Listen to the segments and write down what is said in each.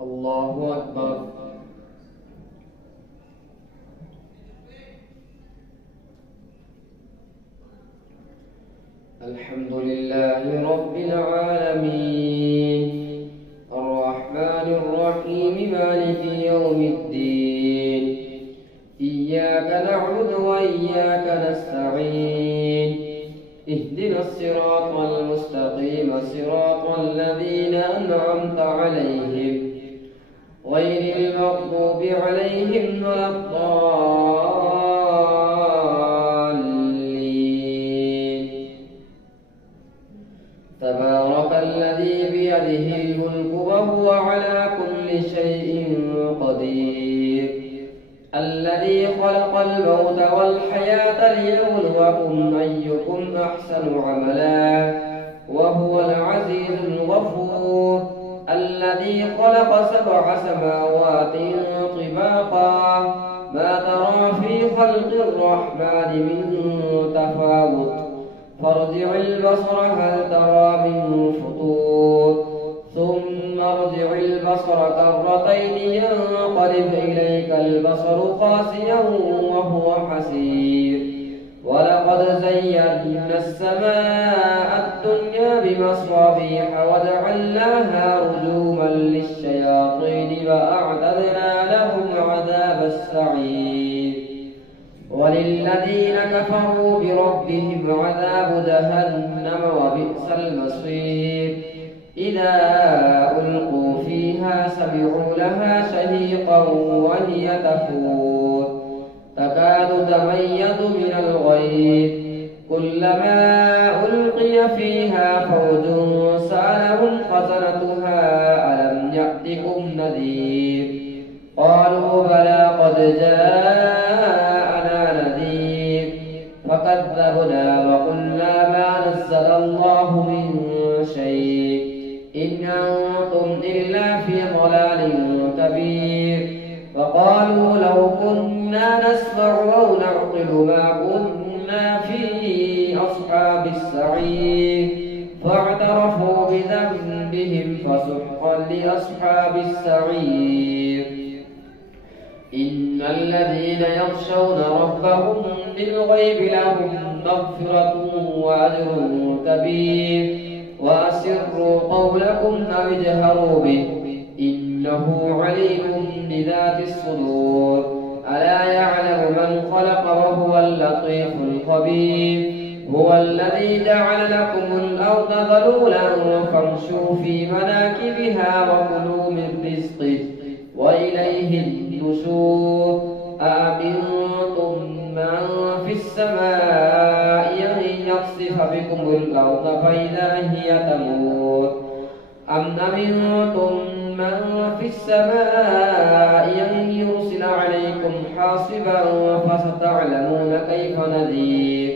الله أكبر. الحمد لله رب العالمين الرحمن الرحيم مالك يوم الدين إياك نعبد وإياك نستعين اهدنا الصراط المستقيم صراط الذين أنعمت عليهم غير المغضوب عليهم ولا الضالين. تبارك الذي بيده الملك وهو على كل شيء قدير الذي خلق الموت والحياة ليبلوكم أيكم أحسن عملا وهو العزيز الغفور الذي خلق 7 سماوات طباقا ما ترى في خلق الرحمن من تفاوت فارجع البصر هل ترى من فطور ثم ارجع البصر كرتين ينقلب إليك البصر خاسئا وهو حسير ولقد زينا السماء الدنيا بمصابيح وجعلناها رجوما للشياطين وأعتدنا لهم عذاب السعير وللذين كفروا بربهم عذاب جهنم وبئس المصير إذا ألقوا فيها سمعوا لها شهيقا وهي تفور تكاد تميز من الغيظ كلما ألقي فيها فوج سألهم خزنتها ألم يأتكم نذير قالوا بلى قد جاءنا نذير فكذبنا وقلنا ما نزل الله من شيء إن أنتم إلا في ضلال كبير وقالوا لو كنا نسمع أو نعقل ما كنا في أصحاب السعير فاعترفوا بذنبهم فسحقا لأصحاب السعير. إن الذين يخشون ربهم بالغيب لهم مغفرة وأجر كبير وأسروا قولكم أو اجهروا به إنه عليم بذات الصدور ألا يعلم من خلق وهو اللطيف الخبير هو الذي جعل لكم الأرض ذلولا فامشوا في مناكبها وكلوا من رزقه وإليه النشور أأمنتم من في السماء أن يخسف بكم الأرض فإذا هي تمور أم أمنتم من في السماء أن يرسل عليكم حاصبا فستعلمون كيف نذير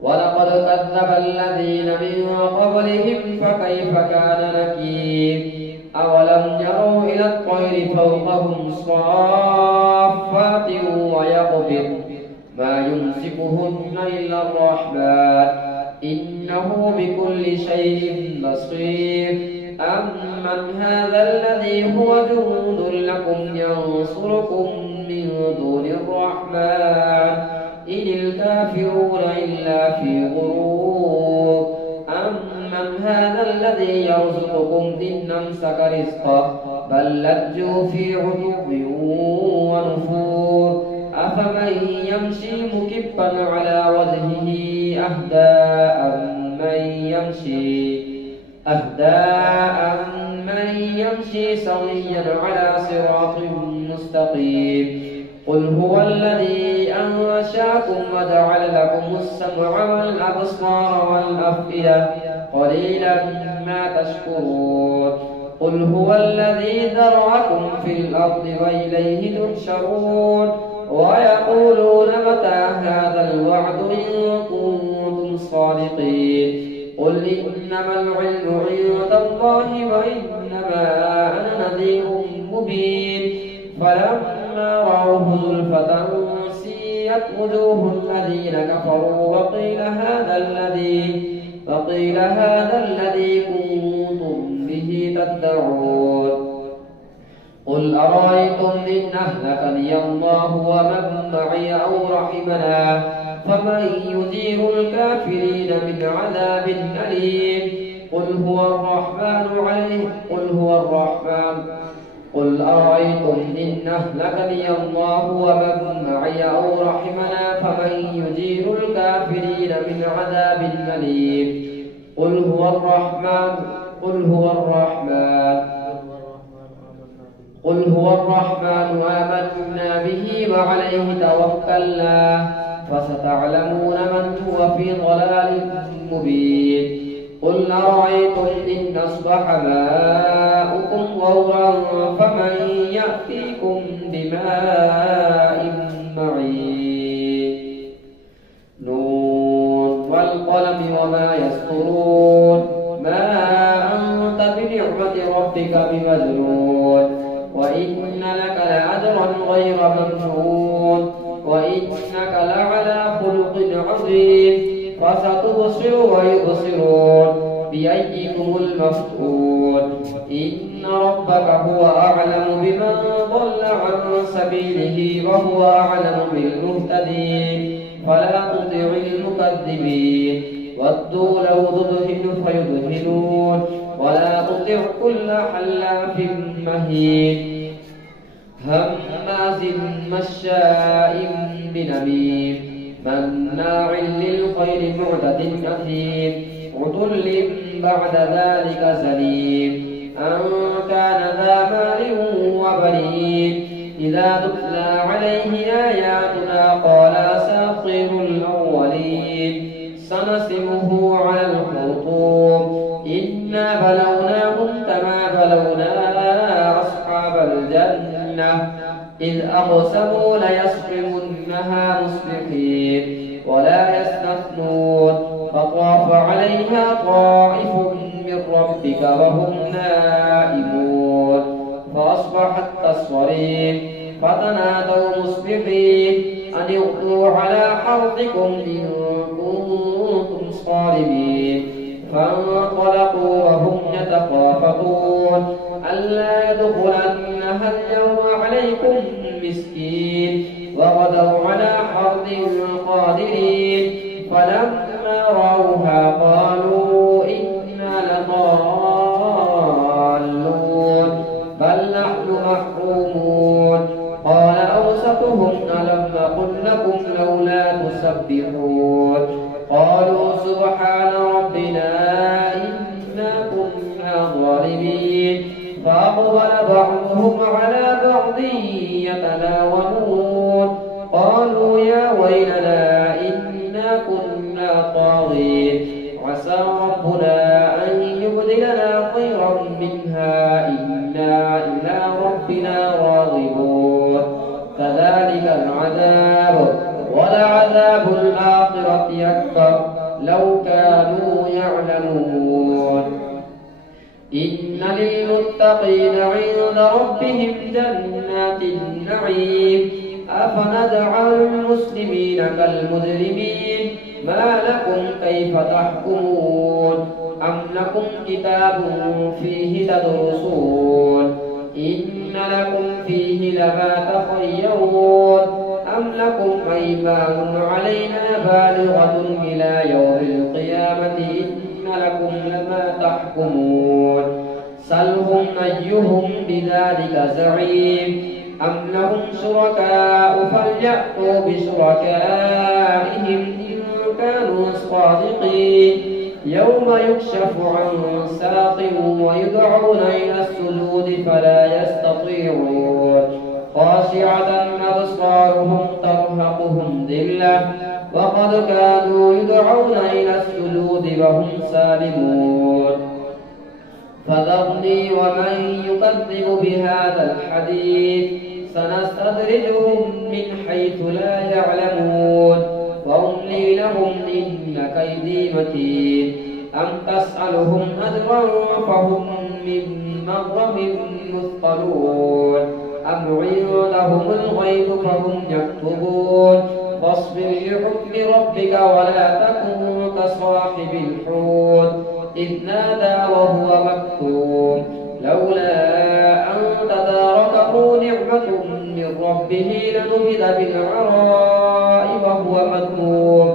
ولقد كذب الذين من قبلهم فكيف كان نكير أولم يروا إلى الطير فوقهم صافات ويقبض ما يمسكهن إلا الرحمن إنه بكل شيء بصير أمن هذا الذي هو جند لكم ينصركم من دون الرحمن إن الكافرون إلا في غرور أمن هذا الذي يرزقكم إن أمسك رزقه بل لجوا في عتو ونفور أفمن يمشي مكبا على وجهه أهداء من يمشي سويا على صراط مستقيم قل هو الذي أنشأكم وجعل لكم السمع والأبصار والأفئدة قليلا ما تشكرون قل هو الذي ذرأكم في الأرض وإليه تحشرون ويقولون متى هذا الوعد إن كنتم صادقين قل إنما العلم عند الله وإنما أنا نذير مبين فلما رأوه زلفة سيئت وجوه الذين كفروا وقيل هذا الذي كنتم به تدعون أرأيتم إن أهلكني الله ومن معي أو رحمنا فمن يجير الكافرين من عذاب أليم قل أرأيتم إن أهلكني الله ومن معي أو رحمنا فمن يجير الكافرين من عذاب أليم قل هو الرحمن آمنا به وعليه توكلنا فستعلمون من هو في ضلال مبين قل أرأيتم إن أصبح ماؤكم غورا فمن يأتيكم بماء معين نون والقلم وما يسطرون ما أنت بنعمة ربك بمجنون وإن لك لأجرا غير ممنون وإنك لعلى خلق عظيم فستبصر ويبصرون بأيكم المفتون إن ربك هو أعلم بمن ضل عن سبيله وهو أعلم بالمهتدين فلا تطع المكذبين ودوا لو تدهن فيدهنون ولا تطع كل حلاف مهين هماز مشاء بنميم مناع للخير معتد أثيم عتل بعد ذلك زليم أن كان ذا مال وبنين إذا تتلى عليه آياتنا قال أساطير الأولين سنسمه على الخرطوم إنا بلوناهم كما بلونا أصحاب الجنة إذ أقسموا ليصرمنها مصبحين ولا يستثنون فطاف عليها طائف من ربك وهم نائمون فأصبحت كالصريم فتنادوا مصبحين أن اغدوا على حرثكم إن كنتم صارمين فانطلقوا وهم يتخافتون ألا يدخلنها اليوم عليكم مسكين وغدوا على حرد قادرين فلما رأوها قالوا إنا لضالون بل نحن محرومون قال أوسطهم ألم أقل لكم لولا تسبحون قالوا سبحان ربنا إنا كنا ظالمين فأقبل بعضهم على بعض يتلاومون قالوا يا ويلنا إنا كنا طاغين عسى ربنا أن يبدلنا خيرا منها إنا إلى ربنا راغبون كذلك العذاب ولعذاب الآخرة أكبر لو كانوا يعلمون إن للمتقين عند ربهم جنات النعيم أفنجعل المسلمين كالمجرمين ما لكم كيف تحكمون أم لكم كتاب فيه تدرسون إن لكم فيه لما تخيرون أم لكم أيمان علينا بالغة إلى يوم القيامة إن لكم لما تحكمون سلهم أيهم بذلك زعيم أم لهم شركاء فليأتوا بشركائهم إن كانوا صادقين يوم يكشف عن ساق ويدعون إلى السجود فلا يستطيعون خاشعة أبصارهم ترهقهم ذلة وقد كانوا يدعون إلى السجود وهم سالمون فذرني ومن يكذب بهذا الحديث سنستدرجهم من حيث لا يعلمون وأملي لهم إن كيدي متين أم تسألهم أجرا فهم من مغرم مثقلون أم عندهم الغيب فهم يكتبون فاصبر لحكم ربك ولا تكن كصاحب الحوت إذ نادى وهو مكتوم لولا أن تداركه ربه لنبذ بالعراء وهو مذموم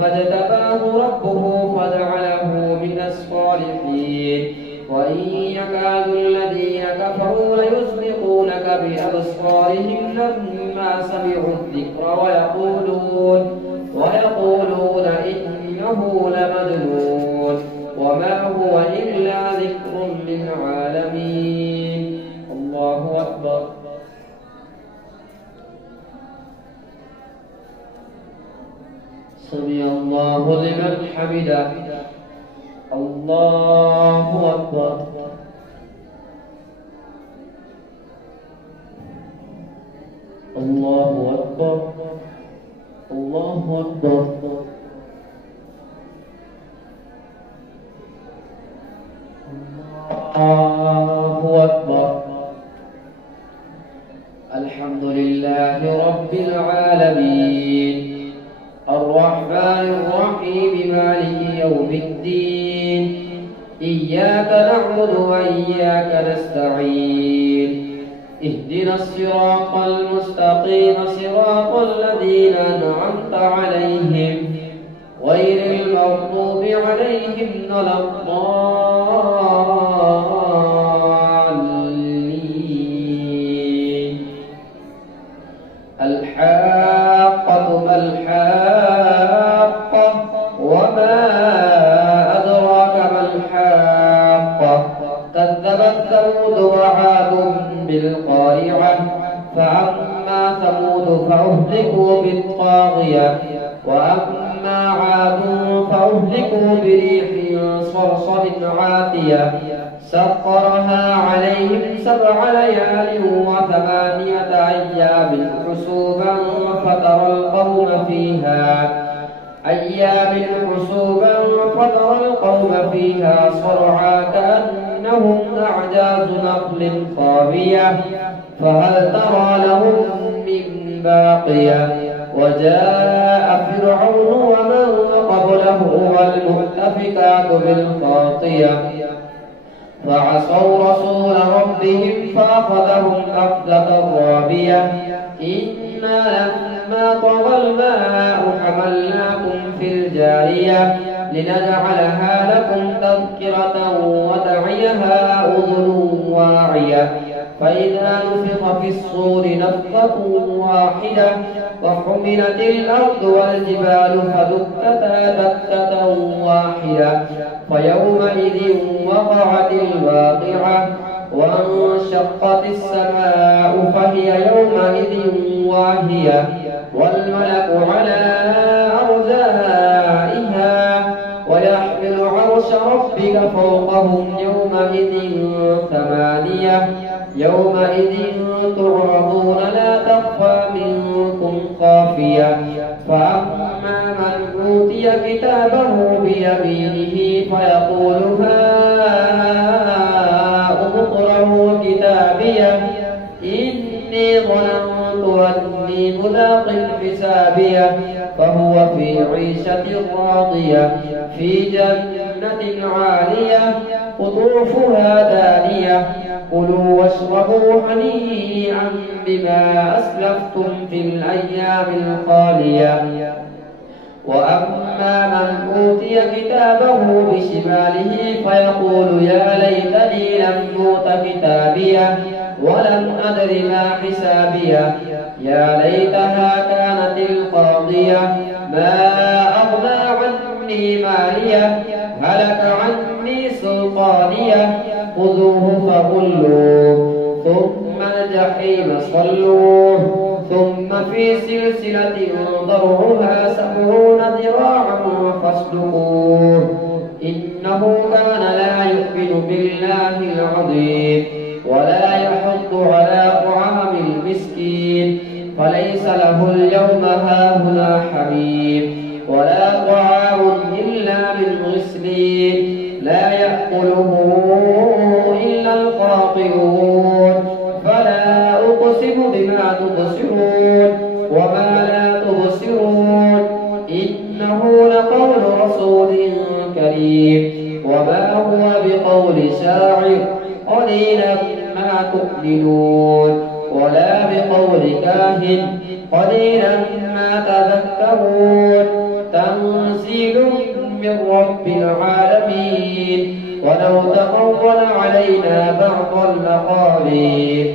فاجتباه ربه فجعله من الصالحين وإن يكاد الذين كفروا ليزلقونك بأبصارهم لما سمعوا الذكر ويقولون إنه لمجنون وما هو إلا ذكر للعالمين. الله أكبر. سمع الله لمن حمده. الله أكبر. الله أكبر. الله أكبر. الله أكبر. الحمد لله رب العالمين الرحمن الرحيم مالك يوم الدين إياك نعبد وإياك نستعين اهدنا الصراط المستقيم صراط الذين أنعمت عليهم غير المغضوب عليهم ولا الضالين. الحاقة ما الحاقة وما أدراك ما الحاقة كذبت ثمود وعاد بالقارعة فأما ثمود فأهلكوا بالطاغية وأما عاد فأهلكوا بريح صرصر عاتية سخرها عليهم 7 ليال و8 أيام حسوبا فترى القوم فيها صرعا كأنهم أعجاز نخل خاوية فهل ترى لهم من باقية وجاء فرعون ومن قبله والمؤتفكات بالخاطية فعصوا رسول ربهم فأخذهم أخذة رابية إنا لما طغى الماء حملناكم في الجارية لنجعلها لكم تذكرة وتعيها أذن واعية فإذا نفخ في الصور نفخة واحدة وحملت الأرض والجبال فدكتا دكة واحدة فيومئذ وقعت الواقعة وانشقت السماء فهي يومئذ واهية والملك على أرجائها ويحمل عرش ربك فوقهم يومئذ 8 يومئذ تعرضون لا تخفى منكم خافية فأما من أوتي كتابه بيمينه فيقول هاؤم اقرءوا كتابيه إني ظننت أني ملاق حسابيه فهو في عيشة راضية في جنة عالية قطوفها دانية كلوا واشربوا هنيئا بما أسلفتم في الأيام الخالية وأما من أوتي كتابه بشماله فيقول يا ليتني لم أوت كتابيه ولم أدر ما حسابيه يا ليتها كانت القاضية ما أغنى عني ماليه هلك عني سلطانيه خذوه فغلوه ثم الجحيم صلوه ثم في سلسلة ضرعها 70 ذراعا فاسلكوه إنه كان لا يؤمن بالله العظيم ولا يحض على طعام المسكين فليس له اليوم هاهنا حميم ولا طعام إلا من غسلين لا يأكله إلا الخاطئون فلا أقسم بما تبصرون وما لا تبصرون إنه لقول رسول كريم وما هو بقول شاعر قليلا ما تؤمنون ولا بقول كاهن قليلا ما تذكرون تنزيل من رب العالمين ولو تقول علينا بعض الأقاويل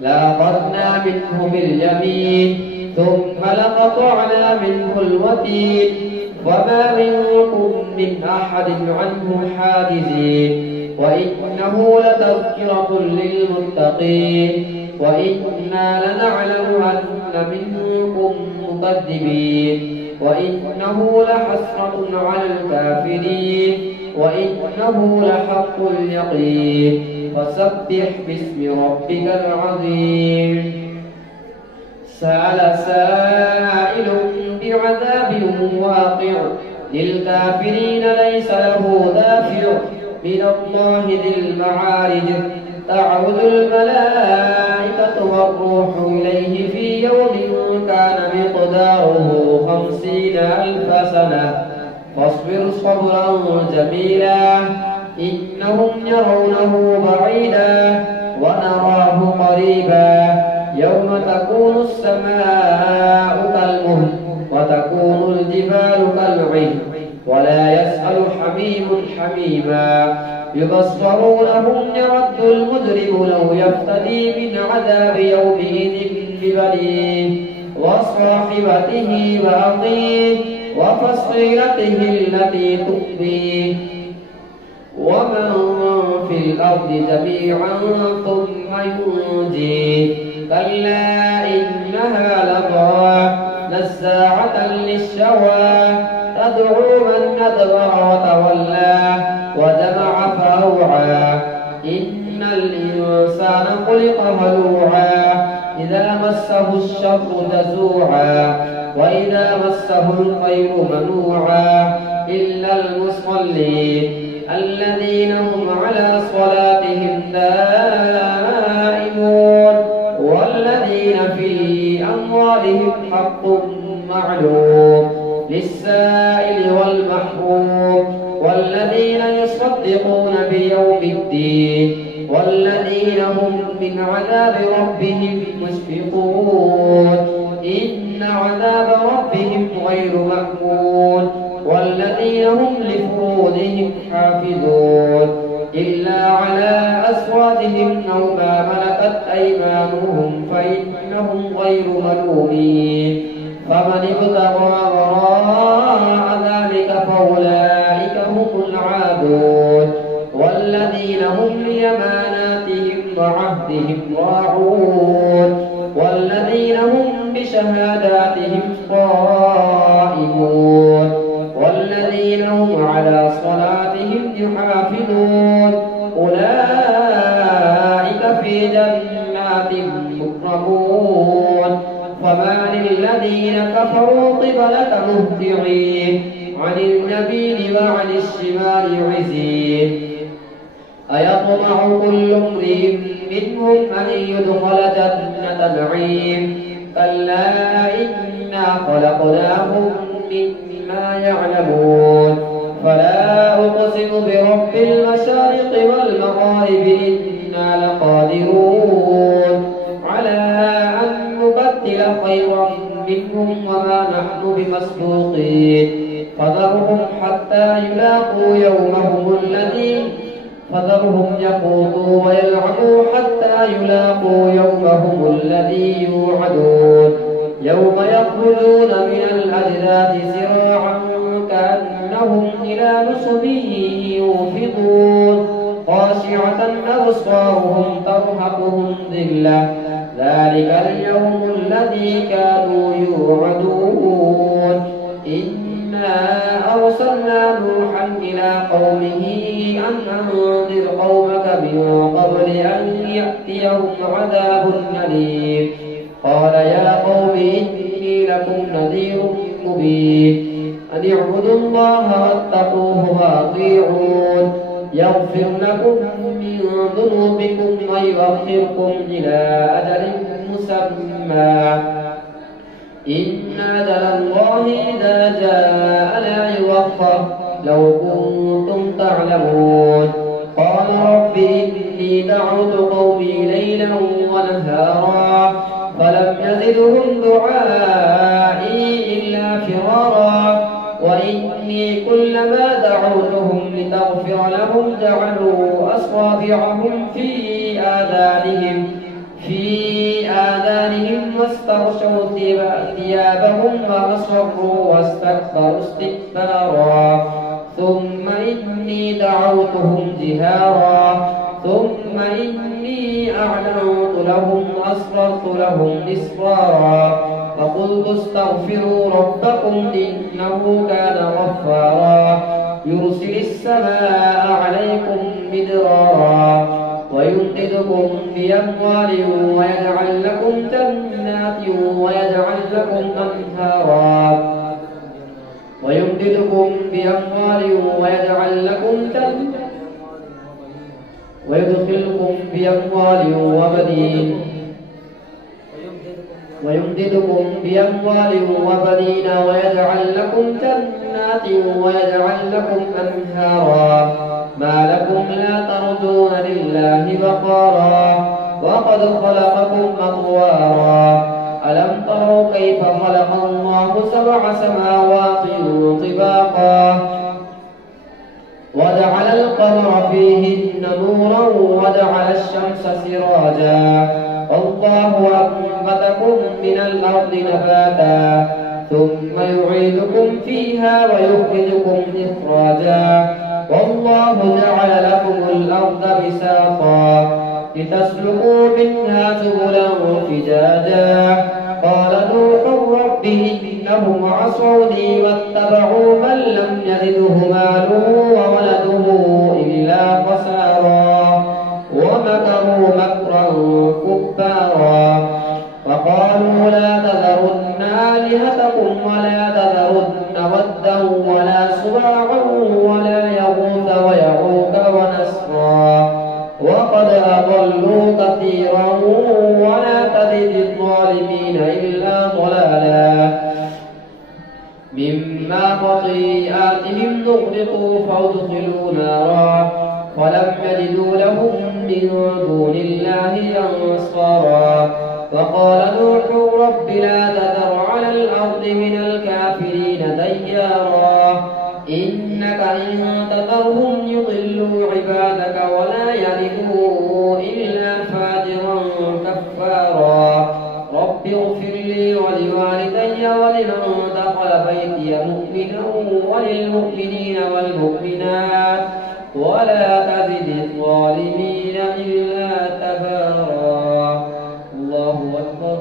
لأخذنا منه باليمين ثم لقطعنا منه الوتين وما منكم من أحد عنه حاجزين وإنه لتذكرة للمتقين وإنا لنعلم أن منكم مكذبين وإنه لحسرة على الكافرين وإنه لحق اليقين فسبح باسم ربك العظيم سأل سائل بعذاب واقع للكافرين ليس له دافع من الله ذي المعارج تعرج الملائكة والروح إليه في يوم كان مقداره 50,000 سنة فاصبر صبرا جميلا إنهم يرونه بعيدا ونراه قريبا يوم تكون السماء كالمهل وتكون الجبال كالعهن ولا يسأل حميم حميما يبصرونهم يود المجرم لو يفتدي من عذاب يومئذ ببنيه وصاحبته وأخيه وفصيلته التي تؤويه ومن في الأرض جميعا ثم ينجيه كلا إنها لظى نزاعة للشوى تدعو من أدبر وتولى وجمع فأوعى إن الإنسان خلق هلوعا إذا مسه الشر جزوعا وإذا مسه الخير منوعا إلا المصلين الذين هم على صلاتهم دائمون والذين في أموالهم حق معلوم للسائل والمحروم والذين يصدقون بيوم الدين والذين هم من عذاب ربهم مشفقون إن عذاب ربهم غير مأمون والذين هم لفروجهم حافظون إلا على أزواجهم أو ما ملكت أيمانهم فإنهم غير ملومين فمن ابتغى وراء ذلك فأولئك هم العادون والذين هم لأماناتهم وعهدهم راعون والذين هم بشهاداتهم قائمون والذين هم على صلاتهم يحافظون أولئك في جنات مكرمون فما للذين كفروا قبلك مهطعين عن اليمين وعن الشمال عزين أيطمع كل امرئ منهم أن يدخل جنة نعيم كلا إنا خلقناهم مما يعلمون فلا أقسم برب المشارق والمغارب إنا لقادرون على أن نبدل خيرا منهم وما نحن بمسبوقين فذرهم حتى يلاقوا يومهم الذي فذرهم يخوضوا ويلعبوا حتى يلاقوا يومهم الذي يوعدون يوم يخرجون من الأجداث سراعا كأنهم إلى نصب يوفضون خاشعة أبصارهم ترهقهم ذلة ذلك اليوم الذي كانوا يوعدون إنا أرسلنا نوحا إلى قومه أن أنذر قومك من قبل أن يأتيهم عذاب أليم قال يا قوم إني لكم نذير مبين أن اعبدوا الله واتقوه وأطيعون يغفر لكم من ذنوبكم ويؤخركم إلى أجل مسمى إن أجل الله إذا جاء لا يؤخر لو كنتم تعلمون قال رب إني دعوت قومي ليلا ونهارا فلم يزدهم دعائي إلا فرارا وإني كلما دعوتهم لتغفر لهم جعلوا أصابعهم في آذانهم واستغشوا ثيابهم وأصروا واستكبروا استكبارا ثم إني دعوتهم جهارا ثم إني أعلنت لهم وأسررت لهم إسرارا فقلت استغفروا ربكم إنه كان غفارا يرسل السماء عليكم مدرارا ويمددكم بأموال ويجعل لكم جنات ويجعل لكم أنهارا ويمددكم بأموال ويجعل لكم جنات ويدخلكم بأموال وبنين ويمددكم بأموال وبنين ويجعل لكم جنات ويجعل لكم أنهارا ما لكم لا ترجون لله وقارا وقد خلقكم أطوارا ألم تروا كيف خلق الله سبع سماوات طباقا وجعل القمر فيهن نورا وجعل الشمس سراجا والله أنبتكم من الأرض نباتا ثم يعيدكم فيها ويخرجكم إخراجا والله جعل لكم الأرض بساطا لتسلكوا منها سبلا فجاجا قال نوح رب إنهم عصوني واتبعوا من لم يزده ماله وولده إلا خسارا ومكروا مكرا كبارا وقالوا لا تذرن آلهتكم ولا تذرن ودا ولا سواعا ولا يغوث ويعوق ونسرا وقد أضلوا كثيرا ولا تزد الظالمين إلا ضلالا مما خطيئاتهم نغرقوا فادخلوا نارا ولم يجدوا لهم من دون الله أنصارا وقال نوح رب لا تذر على الأرض من الكافرين ديارا إنك إن تذرهم يضلوا عبادك ولا يلدوا إلا فاجرا كفارا رب اغفر لي ولوالدي ولمن دخل بيتي مؤمنا وللمؤمنين والمؤمنات ولا تزد الظالمين إلا تبارا الله أكبر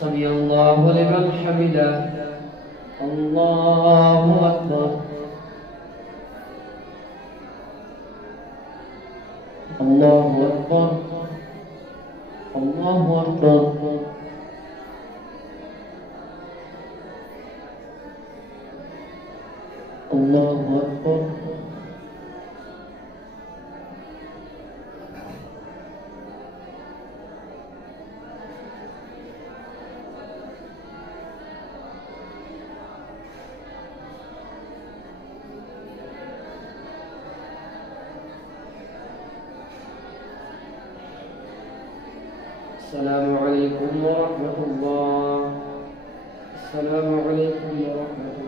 سمع الله لمن حمده الله أكبر الله أكبر الله أكبر الله أكبر السلام عليكم ورحمة الله. السلام عليكم ورحمة الله.